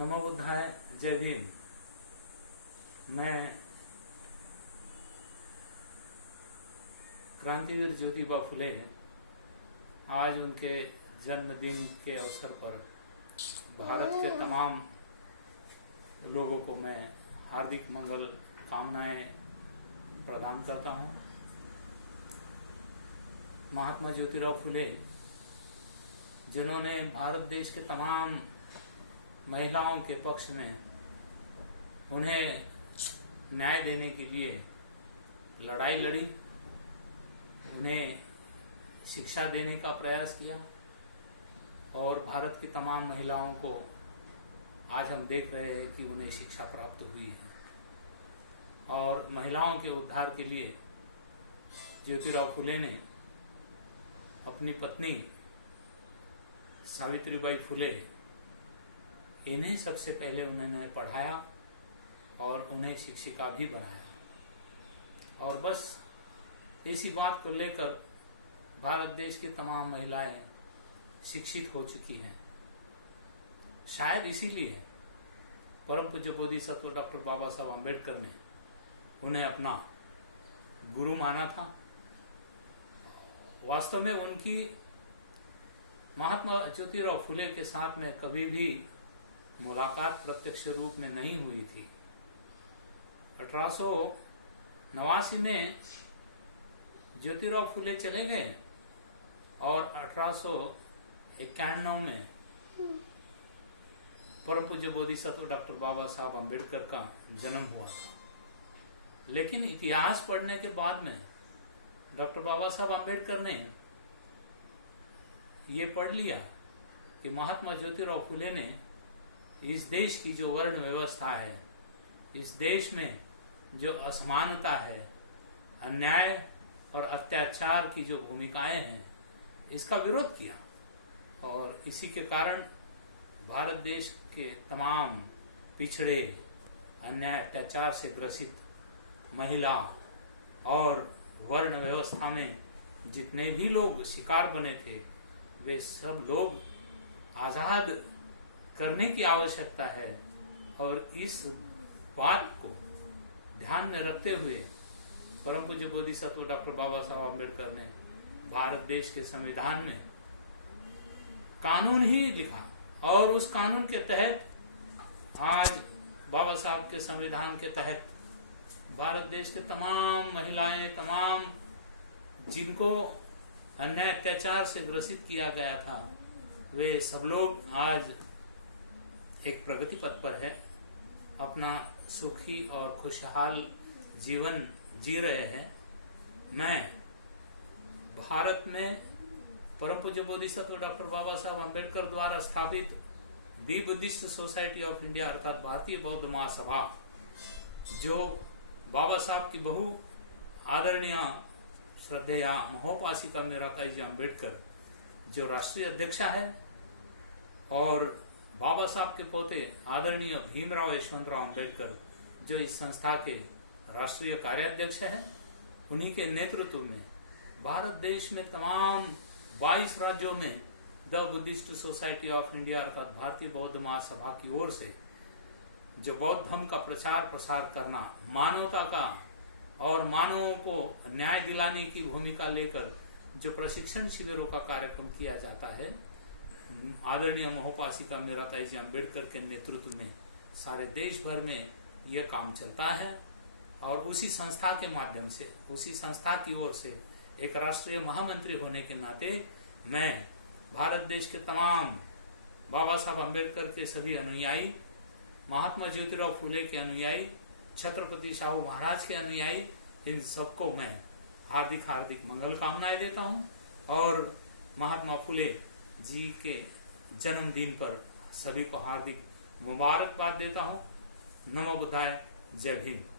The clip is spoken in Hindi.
नमो बुद्धाय, जय भीम। मैं क्रांतिवीर ज्योतिबा फुले आज उनके जन्मदिन के अवसर पर भारत के तमाम लोगों को मैं हार्दिक मंगल कामनाएं प्रदान करता हूं। महात्मा ज्योतिराव फुले जिन्होंने भारत देश के तमाम महिलाओं के पक्ष में उन्हें न्याय देने के लिए लड़ाई लड़ी, उन्हें शिक्षा देने का प्रयास किया और भारत की तमाम महिलाओं को आज हम देख रहे हैं कि उन्हें शिक्षा प्राप्त हुई है। और महिलाओं के उद्धार के लिए ज्योतिराव फुले ने अपनी पत्नी सावित्रीबाई फुले इन्हें सबसे पहले उन्होंने पढ़ाया और उन्हें शिक्षिका भी बनाया। और बस इसी बात को लेकर भारत देश की तमाम महिलाएं शिक्षित हो चुकी हैं। शायद इसीलिए परम पूज्य बोधिसत्व डॉक्टर बाबा साहब अम्बेडकर ने उन्हें अपना गुरु माना था। वास्तव में उनकी महात्मा ज्योतिराव फुले के साथ में कभी भी मुलाकात प्रत्यक्ष रूप में नहीं हुई थी। 1889 में ज्योतिराव फुले चले गए और 1891 में परम पूज्य बोधिसत्व डॉक्टर बाबा साहब अम्बेडकर का जन्म हुआ था। लेकिन इतिहास पढ़ने के बाद में डॉक्टर बाबा साहब अम्बेडकर ने ये पढ़ लिया कि महात्मा ज्योतिराव फुले ने इस देश की जो वर्ण व्यवस्था है, इस देश में जो असमानता है, अन्याय और अत्याचार की जो भूमिकाएं हैं, इसका विरोध किया। और इसी के कारण भारत देश के तमाम पिछड़े, अन्याय अत्याचार से ग्रसित महिला और वर्ण व्यवस्था में जितने भी लोग शिकार बने थे, वे सब लोग आजाद करने की आवश्यकता है। और इस बात को ध्यान में रखते हुए परम पूज्य बोधिसत्व डॉक्टर बाबा साहब अम्बेडकर ने भारत देश के संविधान में कानून ही लिखा और उस कानून के तहत आज बाबा साहब के संविधान के तहत भारत देश के तमाम महिलाएं, तमाम जिनको अन्याय अत्याचार से ग्रसित किया गया था, वे सब लोग आज एक प्रगति पथ पर है, अपना सुखी और खुशहाल जीवन जी रहे हैं। मैं भारत में परम पूज्य बोधिसत्व डॉक्टर बाबा साहब अम्बेडकर द्वारा स्थापित दी बुद्धिस्ट सोसाइटी ऑफ इंडिया अर्थात भारतीय बौद्ध महासभा, जो बाबा साहब की बहु आदरणीय श्रद्धेया महोपासिका मीराबाई जी अम्बेडकर जो राष्ट्रीय अध्यक्षा है, और बाबा साहब के पोते आदरणीय भीमराव यशवंतराव अम्बेडकर जो इस संस्था के राष्ट्रीय कार्याध्यक्ष हैं, उन्हीं के नेतृत्व में भारत देश में तमाम 22 राज्यों में the Buddhist society of India अर्थात भारतीय बौद्ध महासभा की ओर से जो बौद्ध धर्म का प्रचार प्रसार करना, मानवता का और मानवों को न्याय दिलाने की भूमिका लेकर जो प्रशिक्षण शिविरों का कार्यक्रम किया जाता है, आदरणीय महोपासिका मीराबाई जी अम्बेडकर के नेतृत्व में सारे देश भर में यह काम चलता है। और उसी संस्था के माध्यम से, उसी संस्था की ओर से एक राष्ट्रीय महामंत्री होने के नाते मैं भारत देश के तमाम बाबा साहब अम्बेडकर के सभी अनुयायी, महात्मा ज्योतिराव फुले के अनुयायी, छत्रपति शाहू महाराज के अनुयायी, इन सबको मैं हार्दिक हार्दिक मंगल कामनाएं देता हूं और महात्मा फुले जी के जन्मदिन पर सभी को हार्दिक मुबारकबाद देता हूं। नमो बुद्धाय, जय भीम।